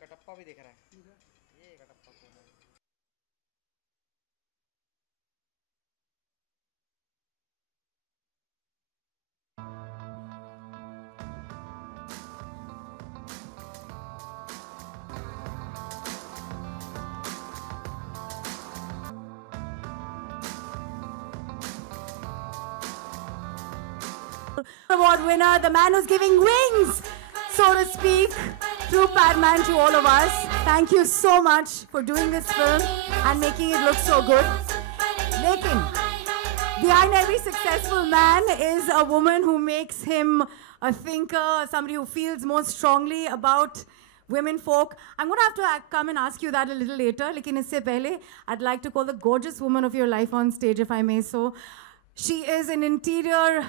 कटप्पा भी दिख रहा है। ये कटप्पा कौन है? Award winner, the man who's giving wings, so to speak, through Padman to all of us. Thank you so much for doing this film and making it look so good. Lekin, behind every successful man is a woman who makes him a thinker, somebody who feels more strongly about women folk. I'm going to have to come and ask you that a little later. Lekin isse pehle, I'd like to call the gorgeous woman of your life on stage, if I may so. She is an interior,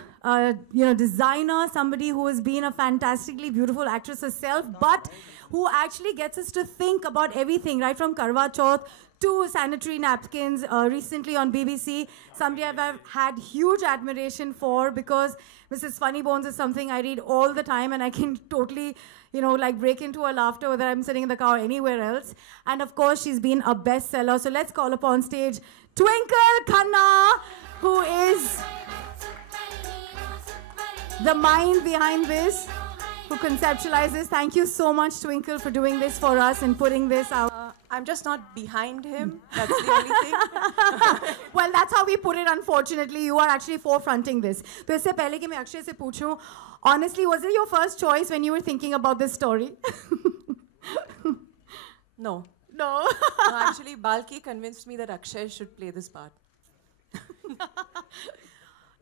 designer, somebody who has been a fantastically beautiful actress herself, but who actually gets us to think about everything, right from Karwa Chauth to sanitary napkins. Recently on BBC, somebody I've had huge admiration for, because Mrs. Funny Bones is something I read all the time, and I can totally, break into a laughter whether I'm sitting in the car or anywhere else. And of course, she's been a bestseller. So let's call upon stage Twinkle Khanna, who is the mind behind this, who conceptualizes. Thank you so much, Twinkle, for doing this for us and putting this out. I'm just not behind him. That's the only thing. Well, that's how we put it, unfortunately. You are actually forefronting this. So, इससे पहले कि मैं अक्षय से पूछूं, honestly, was it your first choice when you were thinking about this story? No. No. No, actually, Balki convinced me that Akshay should play this part.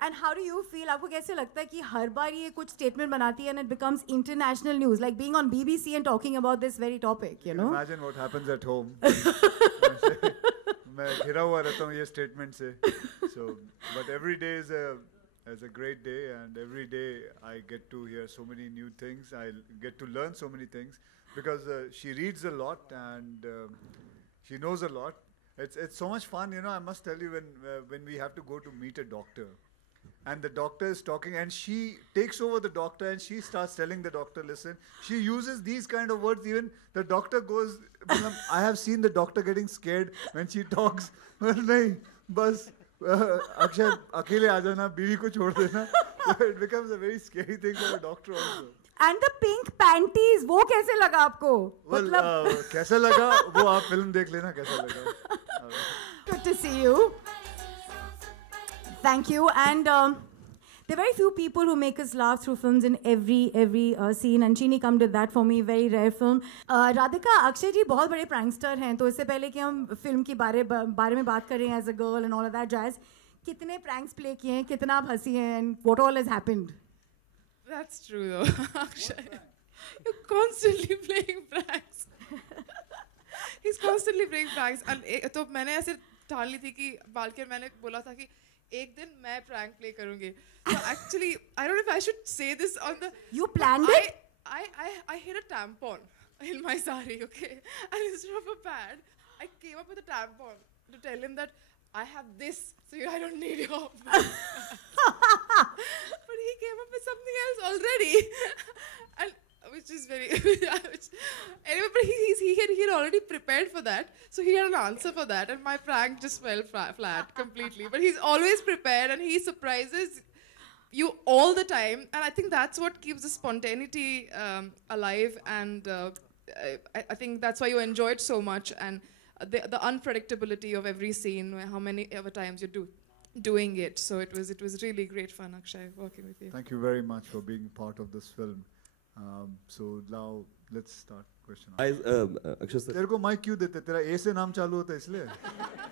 And how do you feel? आपको कैसे लगता है कि हर बार ये कुछ statement बनाती है and it becomes international news, like being on BBC and talking about this very topic, you know? Imagine what happens at home. मैं घिरा हुआ रहता हूँ ये statement से. So, but every day is a great day, and every day I get to hear so many new things. I get to learn so many things because she reads a lot and she knows a lot. It's so much fun, I must tell you, when we have to go to meet a doctor, and the doctor is talking, and she takes over the doctor, and she starts telling the doctor, listen, she uses these kind of words, even the doctor goes, I have seen the doctor getting scared when she talks. Well, nahi, bas, Akshay, akele aa jana, biwi ko chhod dena. So it becomes a very scary thing for a doctor also. And the pink panties, वो कैसे लगा आपको? Well, कैसा लगा वो आप film देख लेना कैसा लगा. Good to see you. Thank you. And there are very few people who make us laugh through films in every scene. And Chini Kam did that for me, very rare film. Radhika, Akshay ji बहुत बड़े prankster हैं. तो इससे पहले कि हम film के बारे में बात करें as a girl and all of that jazz, कितने pranks play किए हैं, कितना आप हंसी हैं, and what all has happened? That's true though, Akshay. You're constantly playing pranks. He's constantly playing pranks. And तो मैंने ऐसे ठान ली थी कि बालकर मैंने बोला था कि एक दिन मैं prank play करूँगी. So actually, I don't know if I should say this on the. You planned it? I hid a tampon in my sari, okay? And instead of a pad, I came up with a tampon to tell him that I have this, so I don't need your. But he came up with something else already, and which is very. Anyway, but he had already prepared for that, so he had an answer for that, and my prank just fell flat completely. But he's always prepared, and he surprises you all the time, and I think that's what keeps the spontaneity alive, and I think that's why you enjoy it so much, and the unpredictability of every scene, how many ever times you're doing it. So it was really great fun, Akshay, working with you. Thank you very much for being part of this film. So now let's start question. Akshay sir, तेरे को mic क्यों देते? तेरा ए से नाम चालू होता है इसलिए?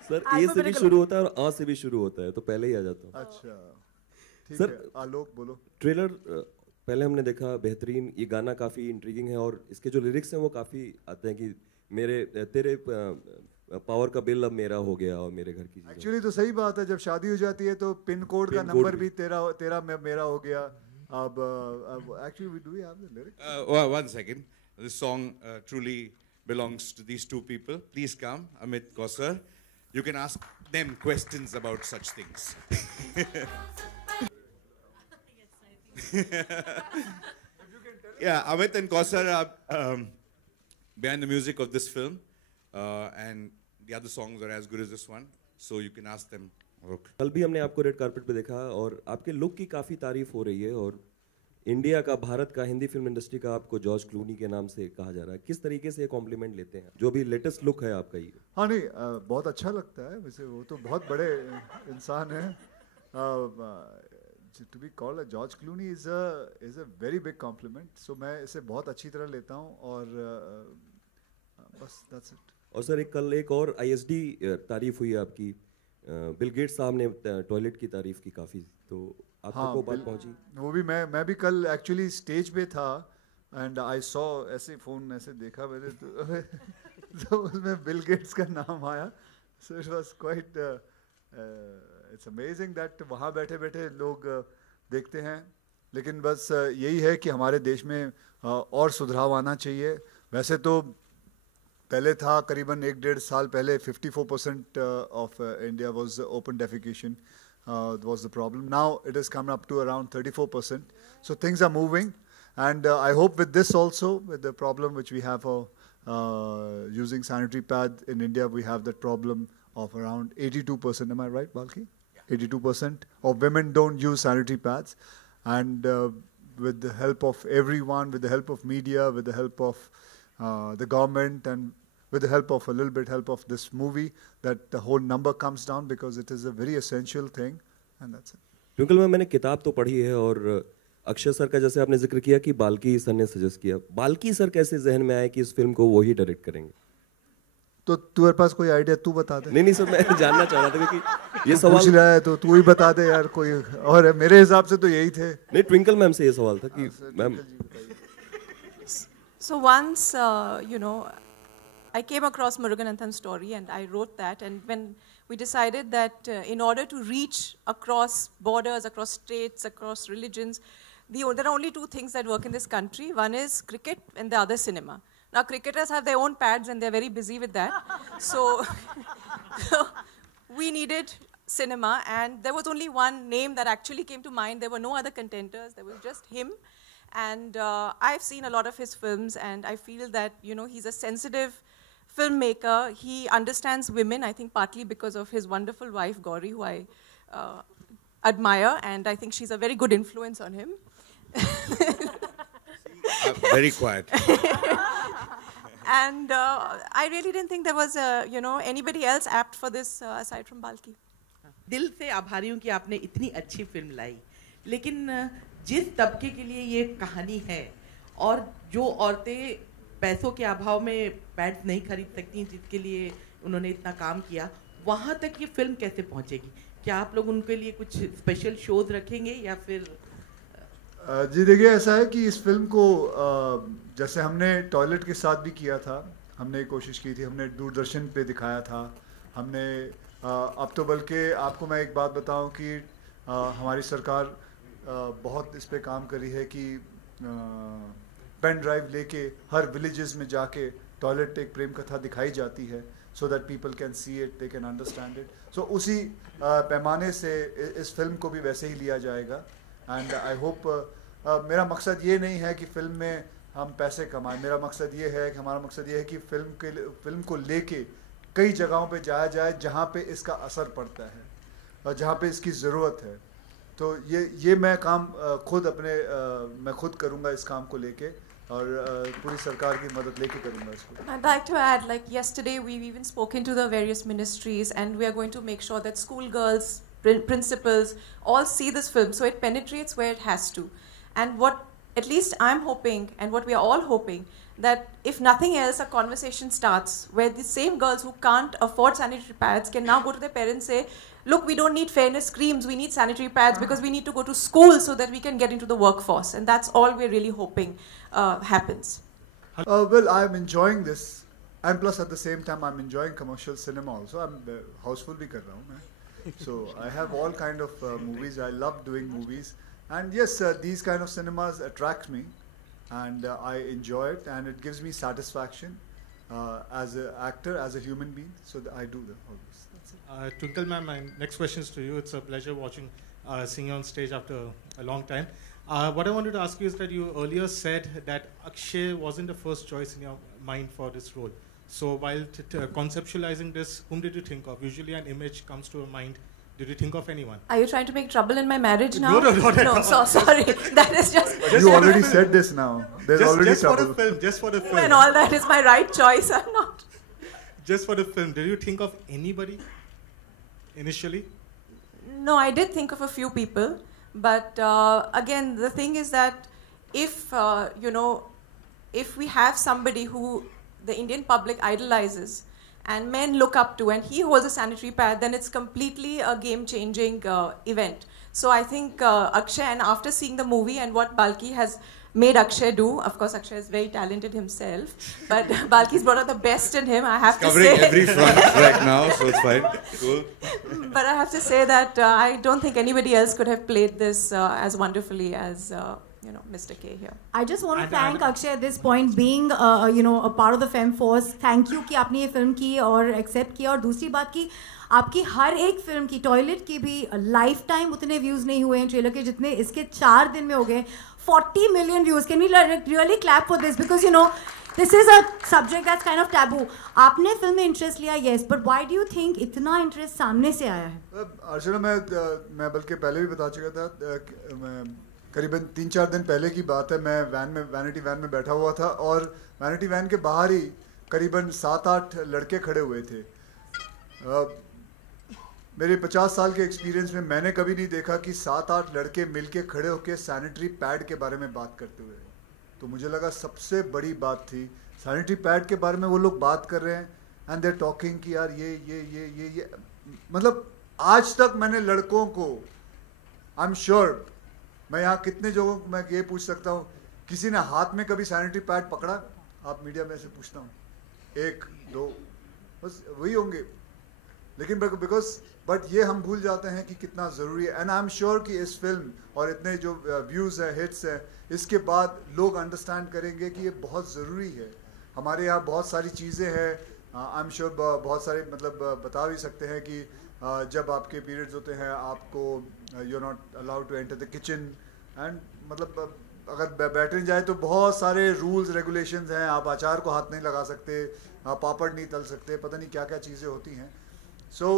सर ए से भी शुरू होता है और आ से भी शुरू होता है, तो पहले ही आ जाता हूँ. अच्छा, ठीक सर, है. आलोक बोलो. ट्रेलर पहले हमने देखा, बेहतरीन. ये गाना काफी इंट्रिगिंग है और इसके जो लिरिक्स हैं वो काफी आते हैं कि तेरे पावर का बिल अब मेरा हो गया और मेरे घर की. एक्चुअली तो सही बात है, जब शादी हो जाती है तो पिन कोड का नंबर भी तेरा मेरा हो गया. अब actually do we have the lyrics? 1 second. This song truly belongs to these two people. Please come, Amit Kausar. You can ask them questions about such things. Yeah, Amit and Kausar are behind the music of this film, and the other songs are as good as this one. So you can ask them. कल भी हमने आपको red carpet पे देखा और आपके look की काफ़ी तारीफ हो रही है और इंडिया का, भारत का, हिंदी फिल्म इंडस्ट्री का आपको जॉर्ज क्लूनी के नाम से कहा जा रहा है. किस तरीके से ये कॉम्प्लीमेंट लेते हैं जो भी लेटेस्ट लुक है आपका ये? हाँ नहीं, बहुत अच्छा लगता है वैसे. वो तो बहुत बड़े इंसान हैं. To be called a George Clooney is a very big compliment. So मैं इसे बहुत अच्छी तरह लेता हूँ और बस that's it. और सर कल एक और ISD तारीफ हुई आपकी. बिल गेट्स साहब ने टॉयलेट की तारीफ की काफ़ी, तो आपको हाँ, वो बात पहुंची? वो भी मैं भी कल एक्चुअली स्टेज पे था एंड आई सॉ, ऐसे फ़ोन ऐसे देखा मैंने तो उसमें बिल गेट्स का नाम आया. So it was quite, it's amazing that वहाँ बैठे बैठे लोग देखते हैं. लेकिन बस यही है कि हमारे देश में और सुधार आना चाहिए. वैसे तो पहले था करीबन 1-1.5 साल पहले 54% of India was open defecation was the problem. Now it has come up to around 34%. So things are moving, and I hope with this also, with the problem which we have of using sanitary pad in India, we have that problem of around 82%. Am I right, Balki? Yeah. 82% of women don't use sanitary pads, and with the help of everyone, with the help of media, with the help of the government, and with the help of a little bit help of this movie, that the whole number comes down because it is a very essential thing, and that's it. Twinkle ma'am, मैंने किताब तो पढ़ी है और Akshay sir का जैसे आपने जिक्र किया कि बाल्की सर ने सजेस्ट किया, बाल्की सर कैसे जहन में आए कि इस फिल्म को वो ही डायरेक्ट करेंगे? तो तुम्हारे पास कोई आइडिया, तू बता दे. नहीं सर, मैं जानना चाह रहा था क्योंकि ये सवाल पूछ रहा है तो तू ही बता दे यार. कोई और मेरे हिसाब से तो यही थे. नहीं, ट्विंकल मैम से ये सवाल था कि ma'am. So once, I came across Muruganathan's story and I wrote that. And when we decided that in order to reach across borders, across states, across religions, there are only two things that work in this country. One is cricket and the other cinema. Now cricketers have their own pads and they're very busy with that. So we needed cinema, and there was only one name that actually came to mind. There were no other contenders. There was just him. And I've seen a lot of his films, and I feel that, he's a sensitive filmmaker. He understands women, I think partly because of his wonderful wife, Gauri, who I admire, and I think she's a very good influence on him. Very quiet. And I really didn't think there was, anybody else apt for this aside from Balki. दिल से आभारी हूँ कि आपने इतनी अच्छी film लाई, लेकिन जिस तबके के लिए ये कहानी है और जो औरतें पैसों के अभाव में पैड्स नहीं खरीद सकती, जिसके लिए उन्होंने इतना काम किया, वहाँ तक ये फिल्म कैसे पहुँचेगी? क्या आप लोग उनके लिए कुछ स्पेशल शोज रखेंगे या फिर? जी देखिए, ऐसा है कि इस फिल्म को जैसे हमने टॉयलेट के साथ भी किया था, हमने कोशिश की थी, हमने दूरदर्शन पे दिखाया था, हमने अब तो बल्कि आपको मैं एक बात बताऊं कि हमारी सरकार बहुत इस पे काम करी है कि पेन ड्राइव लेके हर विलेजेस में जाके टॉयलेट एक प्रेम कथा दिखाई जाती है, so that people can see it, they can understand it. So उसी पैमाने से इस फिल्म को भी वैसे ही लिया जाएगा. एंड आई होप, मेरा मकसद ये नहीं है कि फिल्म में हम पैसे कमाएं. मेरा मकसद ये है कि हमारा मकसद ये है कि फिल्म को लेके कई जगहों पे जाया जाए जहाँ पे इसका असर पड़ता है और जहाँ पे इसकी ज़रूरत है. तो ये मैं काम मैं खुद करूँगा इस काम को लेके, और पूरी सरकार की मदद लेके करूँगा इसको. I'd like to add, like yesterday we've even spoken to the various ministries, and we are going to make sure that schoolgirls, principals all see this film so it penetrates where it has to. And what at least I'm hoping, and what we are all hoping, that if nothing else, a conversation starts where the same girls who can't afford sanitary pads can now go to their parents and say, look, we don't need fairness creams, we need sanitary pads because we need to go to school so that we can get into the workforce. And that's all we're really hoping happens. Well, I'm enjoying this, and plus at the same time I'm enjoying commercial cinema also. I'm houseful bhi kar raha hu main. So I have all kind of movies. I love doing movies, and yes, these kind of cinemas attract me, and I enjoy it, and it gives me satisfaction as an actor, as a human being. So I do all this. That's it. Twinkle ma'am, my next question is to you. It's a pleasure seeing you on stage after a long time. What I wanted to ask you is that you earlier said that Akshay wasn't the first choice in your mind for this role. So while conceptualizing this, whom did you think of? Usually an image comes to your mind. Did you think of anyone? Are you trying to make trouble in my marriage now? No, not at all. So sorry. That is just... You already said this now. There's already just for trouble. the film, just for the film. And all that is my right choice or not? Just for the film, did you think of anybody initially? No, I did think of a few people. But again, the thing is that if, if we have somebody who the Indian public idolizes and men look up to, and he holds a sanitary pad, then it's completely a game-changing event. So I think Akshay, and after seeing the movie and what Balki has made Akshay do, of course Akshay is very talented himself, but Balki's brought out the best in him, I have to say. Covering every front right now, so it's fine. Cool. But I have to say that I don't think anybody else could have played this as wonderfully as Mr. K here. I just want to thank Akshay at this point, being a part of the Fem Force. Thank you कि आपने ये film की और accept किया. और दूसरी बात की आपकी हर एक फिल्म की, टॉयलेट की भी लाइफ टाइम उतने व्यूज नहीं हुए हैं ट्रेलर के जितने इसके 4 दिन में हो गए. 40 million views. Can we really clap for this? Because this is a subject that's kind of taboo. आपने फिल्म में इंटरेस्ट लिया, yes, but why do you think इतना इंटरेस्ट सामने से आया है? अर्चना, मैं बल्कि पहले भी बता चुका था. करीबन 3-4 दिन पहले की बात है. मैं वैनिटी वैन में बैठा हुआ था और वैनिटी वैन के बाहर ही करीबन 7-8 लड़के खड़े हुए थे. मेरे 50 साल के एक्सपीरियंस में मैंने कभी नहीं देखा कि 7-8 लड़के मिलके खड़े होकर सैनिटरी पैड के बारे में बात करते हुए. तो मुझे लगा सबसे बड़ी बात थी सैनिटरी पैड के बारे में वो लोग बात कर रहे हैं एंड देयर टॉकिंग कि यार ये मतलब आज तक मैंने लड़कों को, आई एम श्योर, मैं यहाँ कितने लोगों को मैं ये पूछ सकता हूँ, किसी ने हाथ में कभी सैनिटरी पैड पकड़ा? आप मीडिया में से पूछता हूँ, 1-2 बस वही होंगे. लेकिन बट ये हम भूल जाते हैं कि कितना ज़रूरी है. एंड आई एम श्योर कि इस फिल्म और इतने जो व्यूज़ हैं, हिट्स हैं, इसके बाद लोग अंडरस्टैंड करेंगे कि ये बहुत ज़रूरी है. हमारे यहाँ बहुत सारी चीज़ें हैं, आई एम श्योर बहुत सारे मतलब बता भी सकते हैं कि जब आपके पीरियड्स होते हैं आपको you are not allowed to enter the kitchen and मतलब अगर बैठने जाए तो बहुत सारे रूल्स रेगुलेशंस हैं. आप अचार को हाथ नहीं लगा सकते, आप पापड़ नहीं तल सकते, पता नहीं क्या क्या चीज़ें होती हैं. सो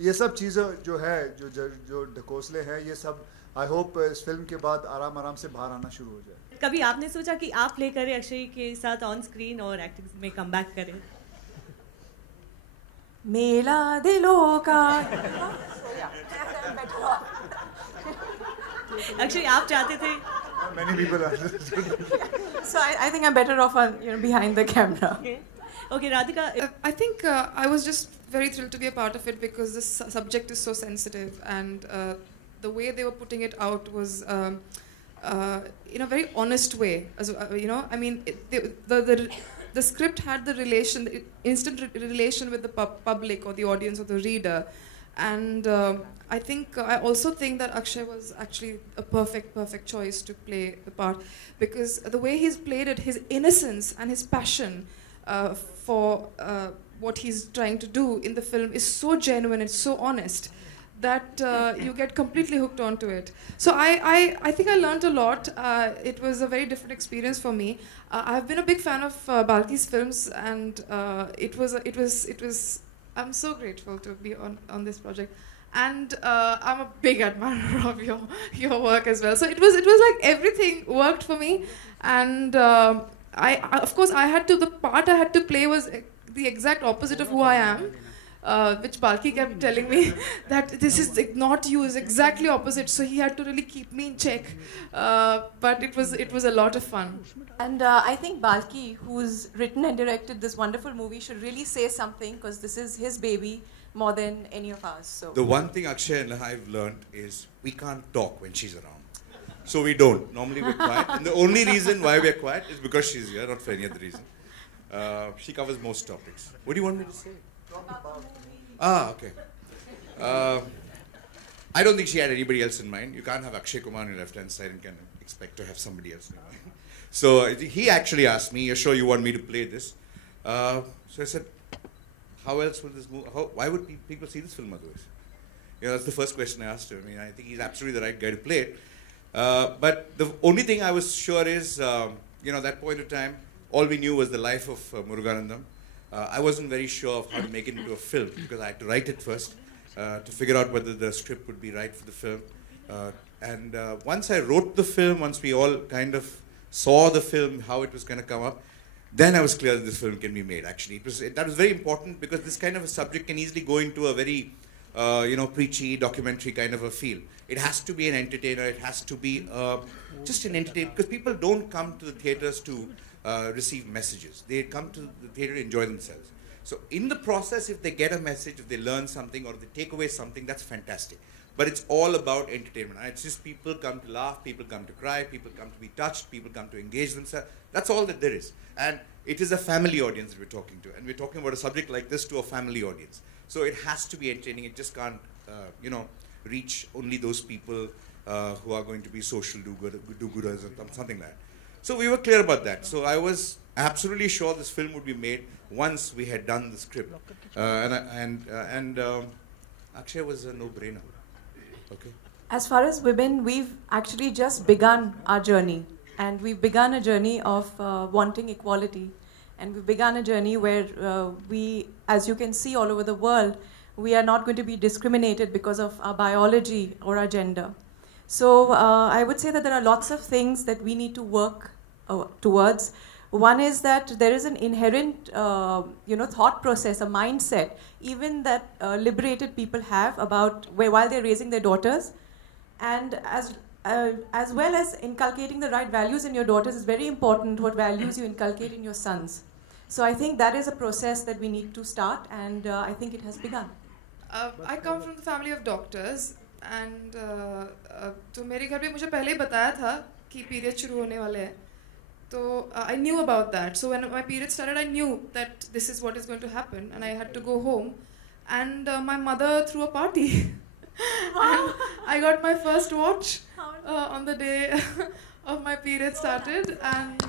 ये सब चीज़ें जो है जो ढकोसले हैं, ये सब आई होप इस फिल्म के बाद आराम से बाहर आना शुरू हो जाए. कभी आपने सोचा कि आप प्ले करें अक्षय के साथ ऑन स्क्रीन और एक्टिंग में कम बैक करें? मेला दिलों का. अक्षय आप चाहते थे? Many people are. So I think I'm better off on behind the camera. Okay, Radhika. I think I was just very thrilled to be a part of it because this subject is so sensitive, and the way they were putting it out was in a very honest way. I mean, the script had the instant relation with the public or the audience or the reader, and I also think that Akshay was actually a perfect choice to play the part, because the way he's played it, his innocence and his passion for what he's trying to do in the film is so genuine and so honest that you get completely hooked onto it. So I think I learned a lot. It was a very different experience for me. I've been a big fan of Balki's films, and it was. I'm so grateful to be on this project, and I'm a big admirer of your work as well. So it was like everything worked for me, and of course the part I had to play was the exact opposite of who I am. Which Balki kept telling me that this is not you, is exactly opposite. So he had to really keep me in check. But it was a lot of fun. And I think Balki, who's written and directed this wonderful movie, should really say something, because this is his baby more than any of ours. So the one thing Akshay and I've learned is we can't talk when she's around. So we don't. Normally we're quiet. And the only reason why we're quiet is because she's here, not for any other reason. She covers most topics. What do you want me to say? Okay. I don't think she had anybody else in mind. You can't have Akshay Kumar on your left-hand side and can expect to have somebody else in mind. So he actually asked me, "You're sure you want me to play this?" So I said, "How else will this move? Why would people see this film otherwise?" That's the first question I asked him. I mean, I think he's absolutely the right guy to play it. But the only thing I was sure is, that point of time, all we knew was the life of Muruganandam. I wasn't very sure of how to make it into a film because I had to write it first to figure out whether the script would be right for the film. And once I wrote the film, once we all kind of saw the film, how it was going to come up, then I was clear that this film can be made, actually. That was very important because this kind of a subject can easily go into a very, preachy, documentary kind of a feel. It has to be an entertainer. It has to be just an entertainer. Because people don't come to the theaters to receive messages. They come to the theater to enjoy themselves. So in the process, if they get a message, if they learn something or they take away something, that's fantastic. But it's all about entertainment. And it's just people come to laugh, people come to cry, people come to be touched, people come to engage themselves. That's all that there is. And it is a family audience that we're talking to. And we're talking about a subject like this to a family audience. So it has to be entertaining. It just can't, reach only those people who are going to be social do-gooders or something like that. So we were clear about that. So I was absolutely sure this film would be made once we had done the script. And Akshay was a no-brainer. Okay. As far as women, we've actually just begun our journey. And we've begun a journey of wanting equality. And we've begun a journey where we, as you can see all over the world, we are not going to be discriminated because of our biology or our gender. So I would say that there are lots of things that we need to work towards. One is that there is an inherent, thought process, a mindset, even that liberated people have about while they're raising their daughters. And as well as inculcating the right values in your daughters is very important, what values you inculcate in your sons. So I think that is a process that we need to start, and I think it has begun. I come from the family of doctors, and तो मेरे घर पे मुझे पहले ही बताया था कि period शुरू होने वाले हैं. So I knew about that. So when my period started, I knew that this is what is going to happen, and I had to go home. And my mother threw a party. And I got my first watch on the day of my period started. And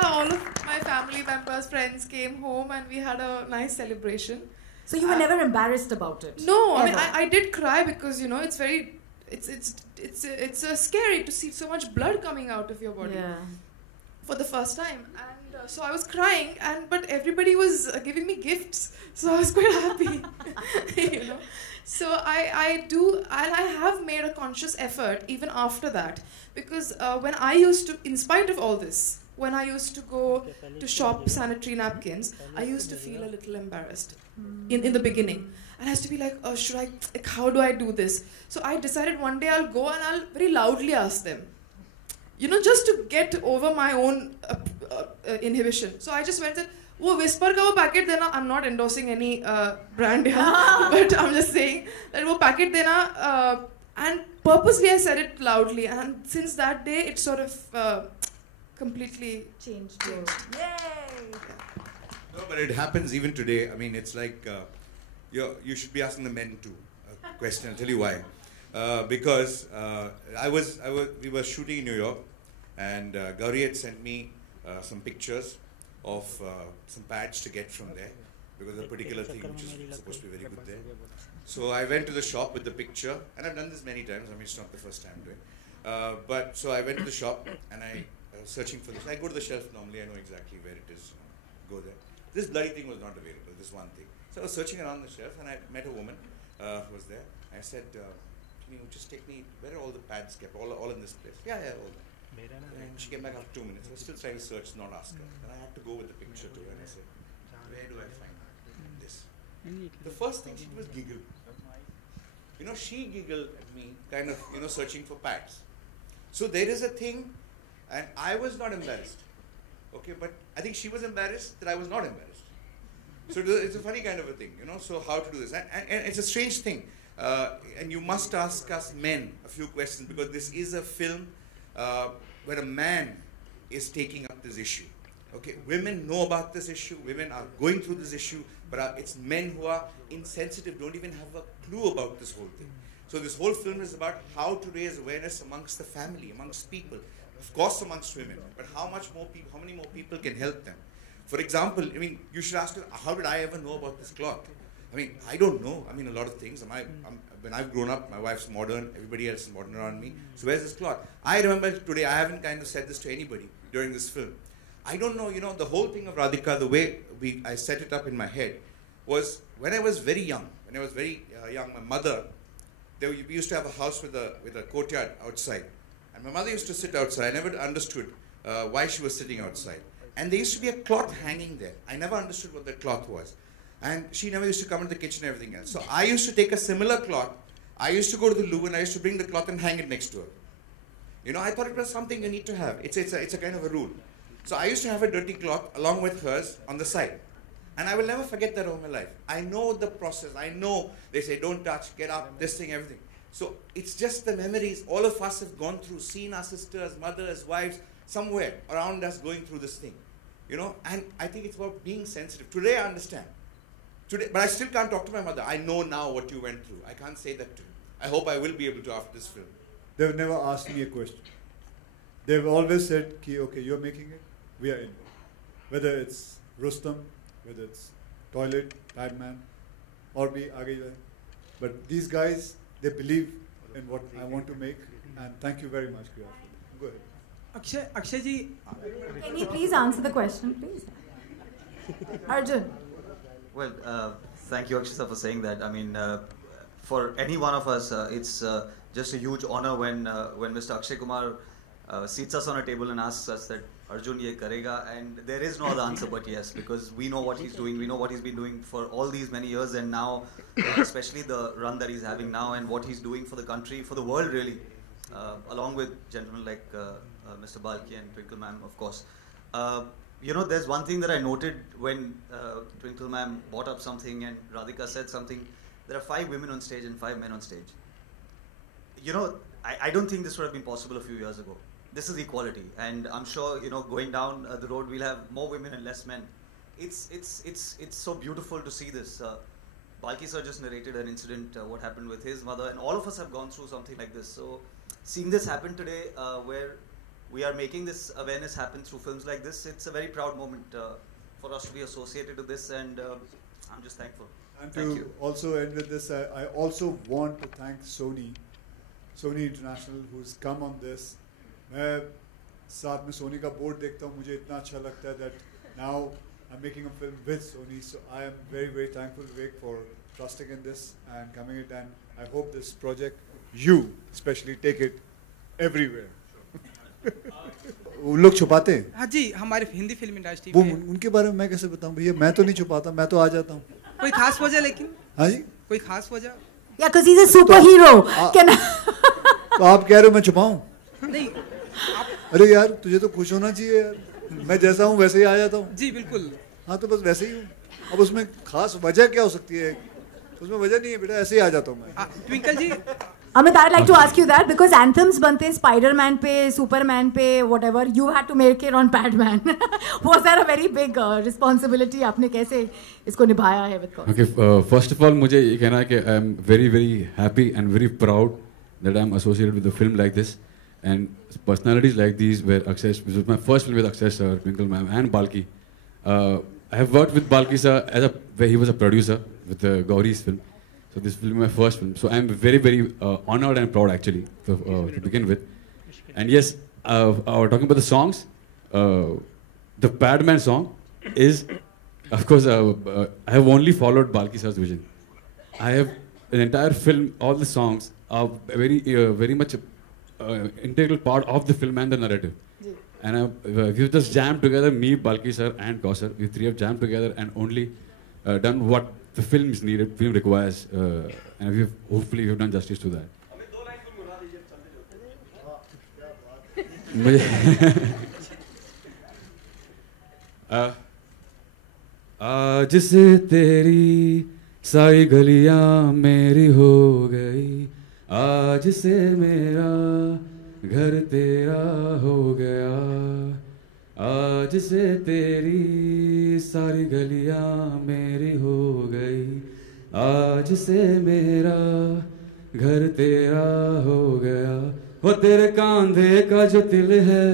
all of my family members, friends came home, and we had a nice celebration. So you were never embarrassed about it? No, I mean I did cry because it's very, it's scary to see so much blood coming out of your body. Yeah. For the first time, and so I was crying, but everybody was giving me gifts, so I was quite happy, So I have made a conscious effort even after that, because when I used to, in spite of all this, when I used to go to shop sanitary napkins, I used to feel a little embarrassed in the beginning, and I used to be like, oh, how do I do this? So I decided one day I'll go and I'll very loudly ask them. Just to get over my own inhibition. So I just went and said, वो Whisper का वो packet देना. I'm not endorsing any brand here, but I'm just saying that वो packet देना. And purposely I said it loudly. And since that day, it sort of completely changed. Yay! No, but it happens even today. I mean, it's like you should be asking the men too a question. I'll tell you why. Because we were shooting in New York, and Gauri had sent me some pictures of some pads to get from there, because a particular thing which is supposed to be very good there. So I went to the shop with the picture, and I've done this many times. I mean, it's not the first time doing. But so I went to the shop, and I was searching for this. I go to the shelf normally. I know exactly where it is. Go there. This bloody thing was not available. This one thing. So I was searching around the shelf, and I met a woman who was there. I said, can you just take me, where are all the pads kept, all in this place? Yeah, all there. And she came back after 2 minutes. I was still trying to search, not ask her. And I had to go with the picture to her, and I said, where do I find this? The first thing she did was giggle. She giggled at me, kind of, searching for pads. So there is a thing, and I was not embarrassed. Okay, but I think she was embarrassed that I was not embarrassed. So it's a funny kind of a thing, so how to do this. And it's a strange thing. And you must ask us men a few questions, because this is a film where a man is taking up this issue. Okay, women know about this issue, women are going through this issue, but it's men who are insensitive, don't even have a clue about this whole thing. So this whole film is about how to raise awareness amongst the family, amongst people, of course amongst women, but how many more people can help them. For example, I mean, you should ask her, how did I ever know about this cloth? I mean, I don't know. I mean, a lot of things. When I've grown up, my wife's modern. Everybody else is modern around me. So where's this cloth? I remember today, I haven't kind of said this to anybody during this film. I don't know, the whole thing of Radhika, the way I set it up in my head was when I was very young. When I was very young, my mother, we used to have a house with a courtyard outside. And my mother used to sit outside. I never understood why she was sitting outside. And there used to be a cloth hanging there. I never understood what that cloth was. And she never used to come into the kitchen and everything else. So I used to take a similar cloth. I used to go to the loo and I used to bring the cloth and hang it next to her. I thought it was something you need to have. It's a kind of a rule. So I used to have a dirty cloth along with hers on the side. And I will never forget that all my life. I know the process. I know they say don't touch, get up, this thing, everything. So it's just the memories all of us have gone through, seen our sisters, mothers, wives, somewhere around us going through this thing. And I think it's about being sensitive. Today I understand. But I still can't talk to my mother. I know now what you went through. I can't say that to you. I hope I will be able to after this film. They've never asked me a question. They've always said, okay, you're making it, we are in. Whether it's Rustam, whether it's Toilet, Padman, or me, Aage. But these guys, they believe in what I want to make. And thank you very much, Kriya. Go ahead. Akshay ji. Can you please answer the question, please? Arjun. Well, thank you, Akshay, for saying that. I mean, for any one of us, it's just a huge honor when Mr. Akshay Kumar seats us on a table and asks us that Arjun ye karega, and there is no other answer but yes, because we know what he's doing, we know what he's been doing for all these many years, and now, especially the run that he's having now and what he's doing for the country, for the world really, along with gentlemen like Mr. Balki and Twinkle Ma'am, of course. There's one thing that I noted when Twinkle Ma'am brought up something and Radhika said something. There are 5 women on stage and 5 men on stage. I don't think this would have been possible a few years ago. This is equality, and I'm sure going down the road we'll have more women and less men. It's so beautiful to see this. Balki sir just narrated an incident, what happened with his mother, and all of us have gone through something like this. So seeing this happen today, where we are making this awareness happen through films like this, it's a very proud moment for us to be associated with this, and I'm just thankful. And to also end with this, I also want to thank Sony International, who's come on this. मैं साथ में सोनी का board देखता हूँ, मुझे इतना अच्छा लगता है that now I'm making a film with Sony, so I am very, very thankful, Vivek, for trusting in this and coming it, and I hope this project, you especially, take it everywhere. वो लोग छुपाते हैं। हाँ जी, हमारे Hindi film industry वो उनके बारे में मैं कैसे बताऊँ भैया, मैं तो नहीं छुपाता, मैं तो आ जाता हूँ। कोई खास वजह लेकिन? हाँ जी? कोई खास वजह? Yeah, because he's a superhero. तो आप कह रहे हो मैं छुपाऊँ? नहीं। अरे यार, तुझे तो खुश होना चाहिए यार। मैं जैसा हूँ वैसे ही आ जाता हूँ। जी बिल्कुल। हाँ तो बस वैसे ही हूँ। अब उसमें खास वजह क्या हो सकती है? उसमें वजह नहीं है बेटा, ऐसे ही आ जाता हूँ मैं। Twinkle ji. Amit, I'd like to ask you that because anthems बनते हैं Spider-Man पे, Superman पे, whatever. You had to make it on Batman. Was that a very big responsibility? आपने कैसे इसको निभाया है with? Okay, first of all, मुझे ये कहना है कि I'm very, very happy and very proud that I'm associated with a film like this, and personalities like these. Where Akshay, this was my first film with Akshay sir, Twinkle Ma'am, and Balki. I have worked with Balki sir where he was a producer with Gauri's film. So this will be my first film. So I'm very, very honored and proud actually to begin with. And yes, talking about the songs, the Padman song is, of course, I have only followed Balki sir's vision. I have an entire film, all the songs are very much integral part of the film and the narrative. And we've just jammed together, me, Balki sir and Kausar. We 3 have jammed together and only done what the film is needed, film requires, and hopefully we've done justice to that. आज से तेरी सारी गलियां मेरी हो गई, आज से मेरा घर तेरा हो गया, आज से तेरी सारी गलियां मेरी हो गई, आज से मेरा घर तेरा हो गया। हो तेरे कांधे का जो दिल है,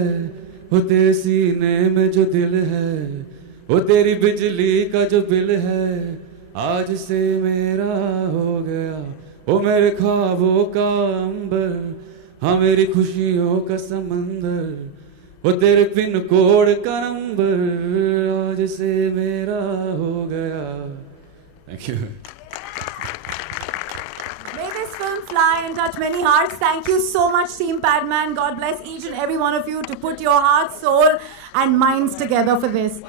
हो तेरे सीने में जो दिल है, हो तेरी बिजली का जो बिल है, आज से मेरा हो गया ओ मेरे ख्वाबों का अंबर, हाँ मेरी खुशियों का समंदर, वो तेरे पिन कोड का नंबर, आज से मेरा हो गया. Thank you. May this film fly and touch many hearts. Thank you so much, Team Padman. God bless each and every one of you to put your heart, soul, and minds together for this.